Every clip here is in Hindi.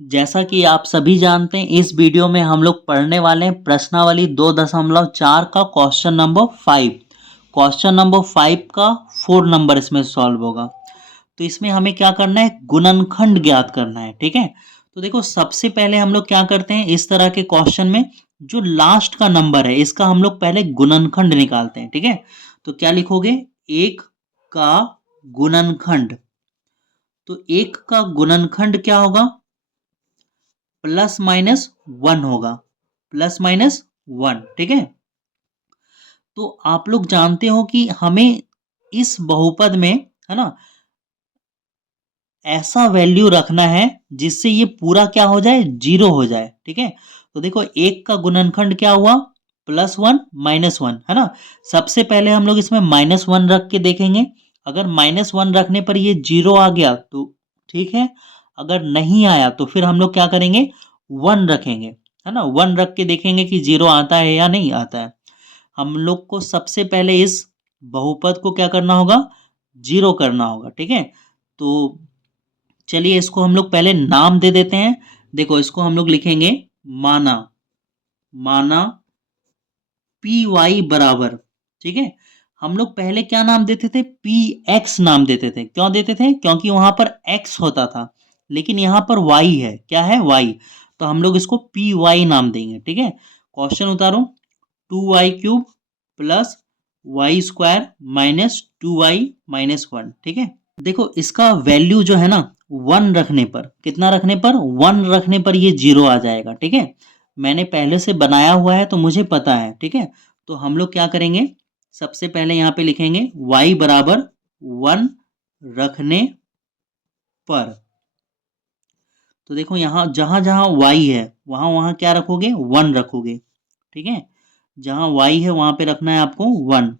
जैसा कि आप सभी जानते हैं, इस वीडियो में हम लोग पढ़ने वाले हैं प्रश्नावली 2.4 का क्वेश्चन नंबर 5। क्वेश्चन नंबर 5 का 4 नंबर इसमें सॉल्व होगा। तो इसमें हमें क्या करना है, गुणनखंड ज्ञात करना है। ठीक है, तो देखो सबसे पहले हम लोग क्या करते हैं, इस तरह के क्वेश्चन में जो लास्ट का नंबर है इसका हम लोग पहले गुणनखंड निकालते हैं। ठीक है, तो क्या लिखोगे, एक का गुणनखंड। तो एक का गुणनखंड क्या होगा, प्लस माइनस वन होगा, प्लस माइनस वन। ठीक है, तो आप लोग जानते हो कि हमें इस बहुपद में, है ना, ऐसा वैल्यू रखना है जिससे ये पूरा क्या हो जाए, जीरो हो जाए। ठीक है, तो देखो एक का गुणनखंड क्या हुआ, प्लस वन माइनस वन, है ना। सबसे पहले हम लोग इसमें माइनस वन रख के देखेंगे। अगर माइनस वन रखने पर ये जीरो आ गया तो ठीक है, अगर नहीं आया तो फिर हम लोग क्या करेंगे, वन रखेंगे, है ना। वन रख के देखेंगे कि जीरो आता है या नहीं आता है। हम लोग को सबसे पहले इस बहुपद को क्या करना होगा, जीरो करना होगा। ठीक है, तो चलिए इसको हम लोग पहले नाम दे देते हैं। देखो इसको हम लोग लिखेंगे माना, माना पी वाई बराबर। ठीक है, हम लोग पहले क्या नाम देते थे, पी एक्स नाम देते थे। क्यों देते थे, क्योंकि वहां पर एक्स होता था, लेकिन यहां पर वाई है। क्या है, वाई। तो हम लोग इसको पी वाई नाम देंगे। ठीक है, क्वेश्चन उतारो, 2y³ plus Y square minus 2y-1। ठीक है, देखो इसका वैल्यू जो है ना, वन रखने पर, कितना रखने पर, वन रखने पर ये जीरो आ जाएगा। ठीक है, मैंने पहले से बनाया हुआ है तो मुझे पता है। ठीक है, तो हम लोग क्या करेंगे, सबसे पहले यहाँ पे लिखेंगे y बराबर वन रखने पर। तो देखो यहाँ जहां जहां y है वहां वहां क्या रखोगे, वन रखोगे। ठीक है, जहां y है वहां पे रखना है आपको वन।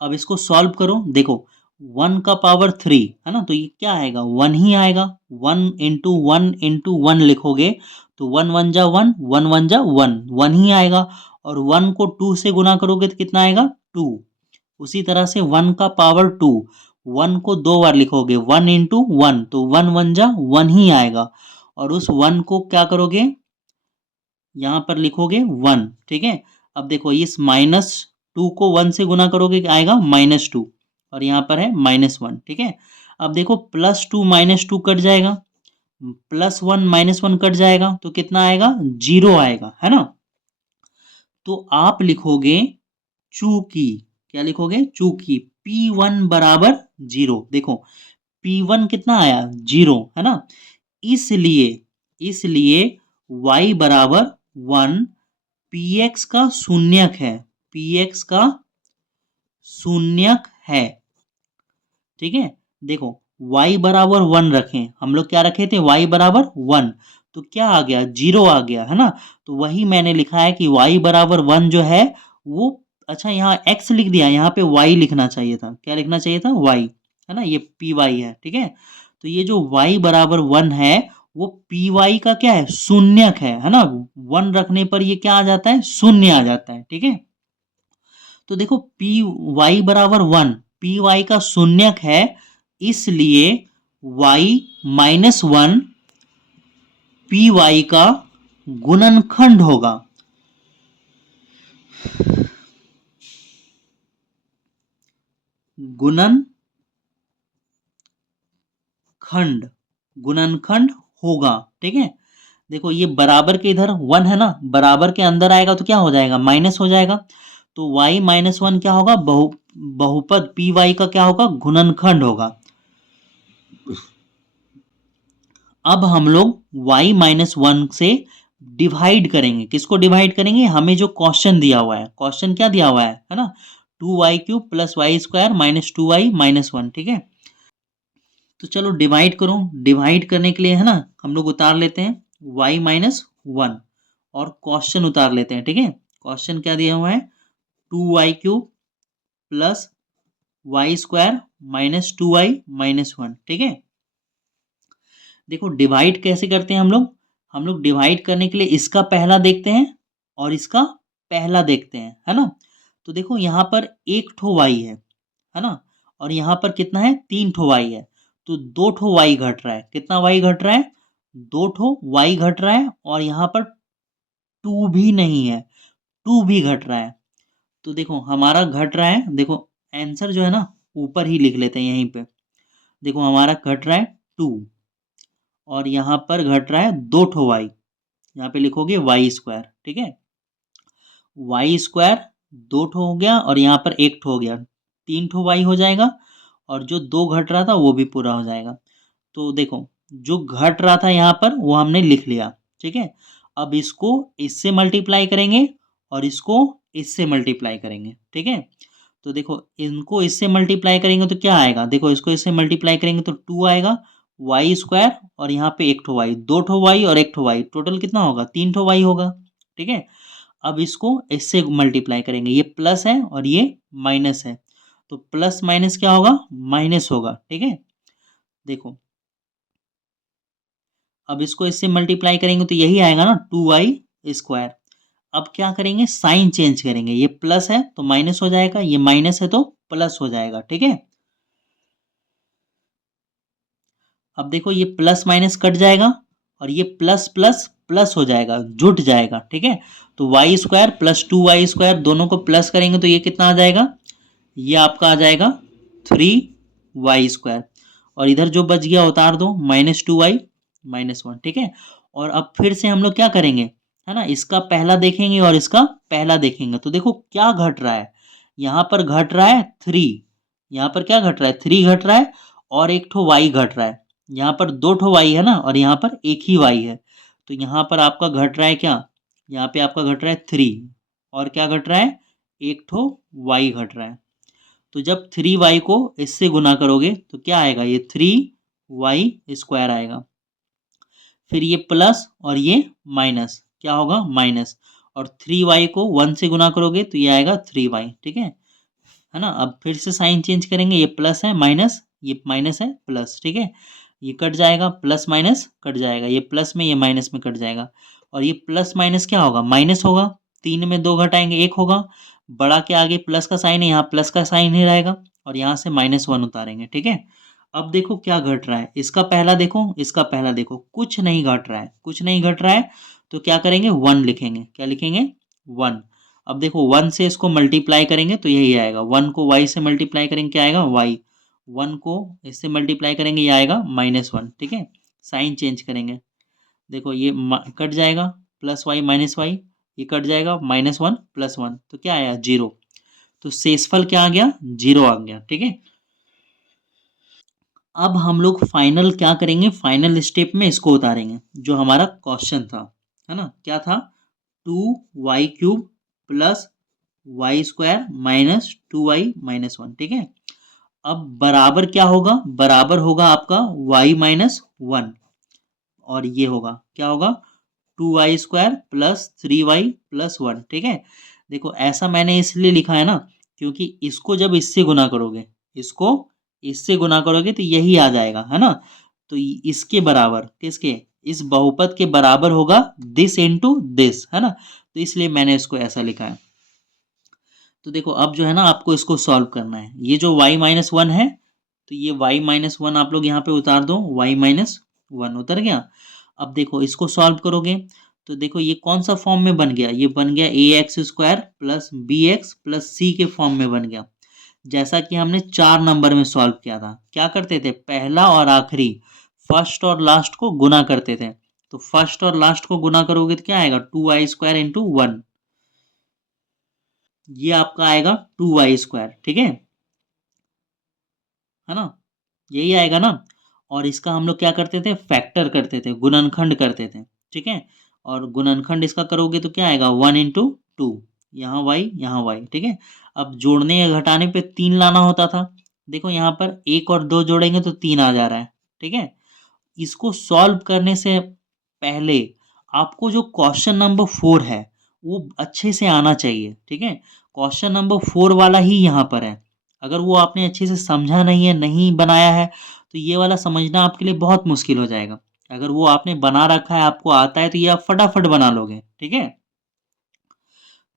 अब इसको सॉल्व करो, देखो वन का पावर थ्री, है ना, तो ये क्या आएगा, वन ही आएगा। वन इंटू वन लिखोगे तो वन वन जा वन, वन वन जा वन, वन ही आएगा। और वन को टू से गुना करोगे तो कितना आएगा, टू। उसी तरह से वन का पावर टू, वन को दो बार लिखोगे, वन इंटू वन, तो वन वन जा वन ही आएगा। और उस वन को क्या करोगे, यहाँ पर लिखोगे वन। ठीक है, अब देखो इस माइनस टू को वन से गुना करोगे क्या आएगा, माइनस टू, और यहाँ पर है माइनस वन। ठीक है, अब देखो plus two minus two cut जाएगा, plus one minus one cut जाएगा, तो कितना आएगा, जीरो आएगा, है ना। तो आप लिखोगे चूंकि, क्या लिखोगे, चूंकि पी वन बराबर जीरो। देखो पी वन कितना आया, जीरो, है ना। इसलिए इसलिए y बराबर वन, पी एक्स का शून्यक है, पी एक्स का शून्यक है। ठीक है, देखो y बराबर वन रखें, हम लोग क्या रखे थे, y बराबर वन, तो क्या आ गया, जीरो आ गया, है ना। तो वही मैंने लिखा है कि y बराबर वन जो है वो, अच्छा यहाँ x लिख दिया, यहाँ पे y लिखना चाहिए था। क्या लिखना चाहिए था, y, है ना, ये पी वाई है। ठीक है, तो ये जो y बराबर वन है वो पी वाई का क्या है, शून्यक है ना। वन रखने पर ये क्या आ जाता है, शून्य आ जाता है। ठीक है, तो देखो पी वाई बराबर वन, पी वाई का शून्यक है, इसलिए y minus one P Y का गुणनखंड होगा। गुणनखंड, गुणनखंड होगा। ठीक है, देखो ये बराबर के इधर वन है ना, बराबर के अंदर आएगा तो क्या हो जाएगा, माइनस हो जाएगा। तो y माइनस वन क्या होगा, बहुपद पी वाई का क्या होगा, गुणनखंड होगा। अब हम लोग y माइनस वन से डिवाइड करेंगे, किसको डिवाइड करेंगे, हमें जो क्वेश्चन दिया हुआ है, क्वेश्चन क्या दिया हुआ है ना, 2y³ plus Y square minus 2y-1। ठीक है, तो चलो डिवाइड करो। डिवाइड करने के लिए है ना, हम लोग उतार लेते हैं y माइनस वन और क्वेश्चन उतार लेते हैं। ठीक है, क्वेश्चन क्या दिया हुआ है, 2y³ plus Y square minus 2y-1। ठीक है, देखो डिवाइड कैसे करते हैं हम लोग डिवाइड करने के लिए इसका पहला देखते हैं और इसका पहला देखते हैं, है ना। तो देखो यहाँ पर एक ठो y है ना, और यहाँ पर कितना है 3 ठो y है, तो 2 ठो y घट रहा है। कितना y घट रहा है? 2 ठो y घट रहा है और यहाँ पर 2 भी नहीं है, 2 भी घट रहा है। तो देखो हमारा घट रहा है, देखो आंसर जो है ना ऊपर ही लिख लेते हैं यहीं पे। देखो हमारा घट रहा है 2 और यहाँ पर घट रहा है 2 ठो y, यहाँ पे लिखोगे वाई स्क्वायर, ठीक है। वाई स्क्वायर 2 ठो हो गया और यहाँ पर 1 ठो हो गया, 3 ठो वाई हो जाएगा और जो 2 घट रहा था वो भी पूरा हो जाएगा। तो देखो जो घट रहा था यहाँ पर वो हमने लिख लिया, ठीक है। अब इसको इससे मल्टीप्लाई करेंगे और इसको इससे मल्टीप्लाई करेंगे, ठीक है। तो देखो इनको इससे मल्टीप्लाई करेंगे तो क्या आएगा, देखो इसको इससे मल्टीप्लाई करेंगे तो 2 आएगा, वाई स्क्वायर और यहाँ पे 1 ठो वाई, 2 ठो वाई और 1 ठो वाई, टोटल कितना होगा 3 ठो वाई होगा, ठीक है। अब इसको इससे मल्टीप्लाई करेंगे, ये प्लस है और ये माइनस है, तो प्लस माइनस क्या होगा, माइनस होगा, ठीक है। देखो अब इसको इससे मल्टीप्लाई करेंगे तो यही आएगा ना 2y स्क्वायर। अब क्या करेंगे, साइन चेंज करेंगे, ये प्लस है तो माइनस हो जाएगा, ये माइनस है तो प्लस हो जाएगा, ठीक है। अब देखो ये प्लस माइनस कट जाएगा और ये प्लस प्लस प्लस हो जाएगा, जुट जाएगा, ठीक है। तो Y square plus 2y square दोनों को प्लस करेंगे तो ये कितना आ जाएगा, ये आपका आ जाएगा 3y स्क्वायर और इधर जो बच गया उतार दो, -2y -1, ठीक है। और अब फिर से हम लोग क्या करेंगे, है ना, इसका पहला देखेंगे और इसका पहला देखेंगे। तो देखो क्या घट रहा है, यहाँ पर घट रहा है 3, यहाँ पर क्या घट रहा है 3 घट रहा है और 1 ठो y घट रहा है। यहाँ पर 2 ठो y है ना और यहाँ पर 1 ही y है, तो यहाँ पर आपका घट रहा है क्या, यहाँ पे आपका घट रहा है 3 और क्या घट रहा है, 1 ठो y घट रहा है। तो जब 3y को इससे गुना करोगे तो क्या आएगा, ये 3y स्क्वायर आएगा। फिर ये प्लस और ये माइनस क्या होगा, माइनस, और 3y को 1 से गुना करोगे तो ये आएगा 3y, ठीक है ना। अब फिर से साइन चेंज करेंगे, ये प्लस है माइनस, ये माइनस है प्लस, ठीक है। ये कट जाएगा, प्लस माइनस कट जाएगा, ये प्लस में ये माइनस में कट जाएगा और ये प्लस माइनस क्या होगा, माइनस होगा। 3 में 2 घटाएंगे 1 होगा, बड़ा के आगे प्लस का साइन है, यहाँ प्लस का साइन ही रहेगा और यहाँ से -1 उतारेंगे, ठीक है। अब देखो क्या घट रहा है, इसका पहला देखो, इसका पहला देखो, कुछ नहीं घट रहा है, कुछ नहीं घट रहा है। तो क्या करेंगे, 1 लिखेंगे, क्या लिखेंगे, 1। अब देखो 1 से इसको मल्टीप्लाई करेंगे तो यही आएगा, 1 को y से मल्टीप्लाई करेंगे क्या आएगा, y, 1 को इससे मल्टीप्लाई करेंगे ये आएगा -1, ठीक है। साइन चेंज करेंगे, देखो ये कट जाएगा, +y -y, ये कट जाएगा, -1 +1, तो क्या आया 0। तो शेषफल क्या आ गया, 0 आ गया, ठीक है। अब हम लोग फाइनल क्या करेंगे, फाइनल स्टेप में इसको उतारेंगे, जो हमारा क्वेश्चन था, है ना, क्या था, 2y³ plus Y square -2y -1, ठीक है। अब बराबर क्या होगा, बराबर होगा आपका y -1 और ये होगा क्या होगा, 2y square plus 3y plus 1, ठीक है। देखो ऐसा मैंने इसलिए लिखा है ना, क्योंकि इसको जब इससे गुना करोगे, इसको इससे गुना करोगे तो यही आ जाएगा, है ना। तो इसके बराबर, किसके, इस बहुपद के बराबर होगा दिस इनटू दिस, है ना। तो इसलिए मैंने इसको ऐसा लिखा है। तो देखो अब जो है ना आपको इसको सॉल्व करना है, ये जो y -1 है तो ये y -1 आप लोग यहाँ पे उतार दो, y -1 उतर गया। अब देखो इसको सॉल्व करोगे तो देखो ये कौन सा फॉर्म में बन गया, ये बन गया ax² plus bx plus c के फॉर्म में बन गया, जैसा कि हमने 4 नंबर में सॉल्व किया था। क्या करते थे, पहला और आखिरी, फर्स्ट और लास्ट को गुना करते थे। तो फर्स्ट और लास्ट को गुना करोगे तो क्या आएगा, 2y² इंटू 1, ये आपका आएगा 2y², ठीक है ना, यही आएगा ना। और इसका हम लोग क्या करते थे, फैक्टर करते थे, गुणनखंड करते थे, ठीक है। और गुणनखंड इसका करोगे तो क्या आएगा, 1 इंटू 2, यहाँ y यहाँ y, ठीक है। अब जोड़ने या घटाने पे 3 लाना होता था, देखो यहाँ पर 1 और 2 जोड़ेंगे तो 3 आ जा रहा है, ठीक है। इसको सॉल्व करने से पहले आपको जो क्वेश्चन नंबर 4 है वो अच्छे से आना चाहिए, ठीक है। क्वेश्चन नंबर 4 वाला ही यहाँ पर है, अगर वो आपने अच्छे से समझा नहीं है, नहीं बनाया है, तो ये वाला समझना आपके लिए बहुत मुश्किल हो जाएगा। अगर वो आपने बना रखा है, आपको आता है, तो ये आप फटाफट बना लोगे, ठीक है।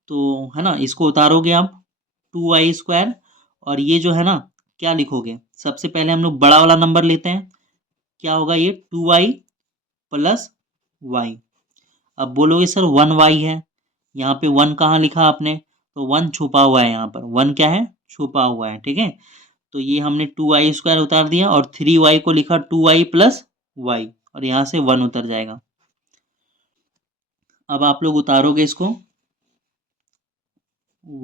तो है ना, इसको उतारोगे आप 2y² और ये जो है ना क्या लिखोगे? सबसे पहले हम लोग बड़ा वाला नंबर लेते हैं, क्या होगा ये 2y प्लस वाई। अब बोलोगे सर 1y है, यहाँ पे 1 कहाँ लिखा आपने? तो 1 छुपा हुआ है यहाँ पर, 1 क्या है? छुपा हुआ है, ठीक है। तो ये हमने 2y² उतार दिया और 3y को लिखा 2y प्लस वाई और यहाँ से 1 उतर जाएगा। अब आप लोग उतारोगे इसको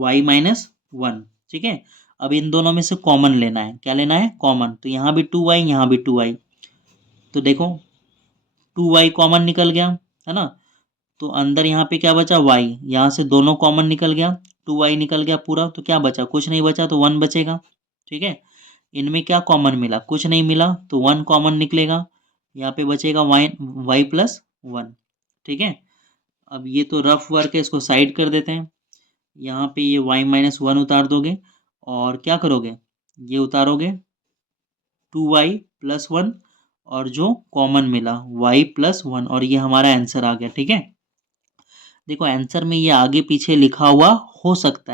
y माइनस 1, ठीक है। अब इन दोनों में से कॉमन लेना है, क्या लेना है? कॉमन। तो यहाँ भी 2y, यहाँ भी 2y, तो देखो 2y कॉमन निकल गया, है ना। तो अंदर यहाँ पे क्या बचा? y, यहाँ से दोनों कॉमन निकल गया, 2y निकल गया पूरा, तो क्या बचा? कुछ नहीं बचा, तो 1 बचेगा, ठीक है। इनमें क्या कॉमन मिला? कुछ नहीं मिला, तो 1 कॉमन निकलेगा, यहाँ पे बचेगा y प्लस 1, ठीक है। अब ये तो रफ वर्क है, इसको साइड कर देते हैं। यहाँ पे ये y माइनस 1 उतार दोगे और क्या करोगे? ये उतारोगे 2y प्लस 1 और जो कॉमन मिला y प्लस 1 और ये हमारा आंसर आ गया, ठीक है। देखो आंसर में ये आगे पीछे लिखा हुआ हो सकता है।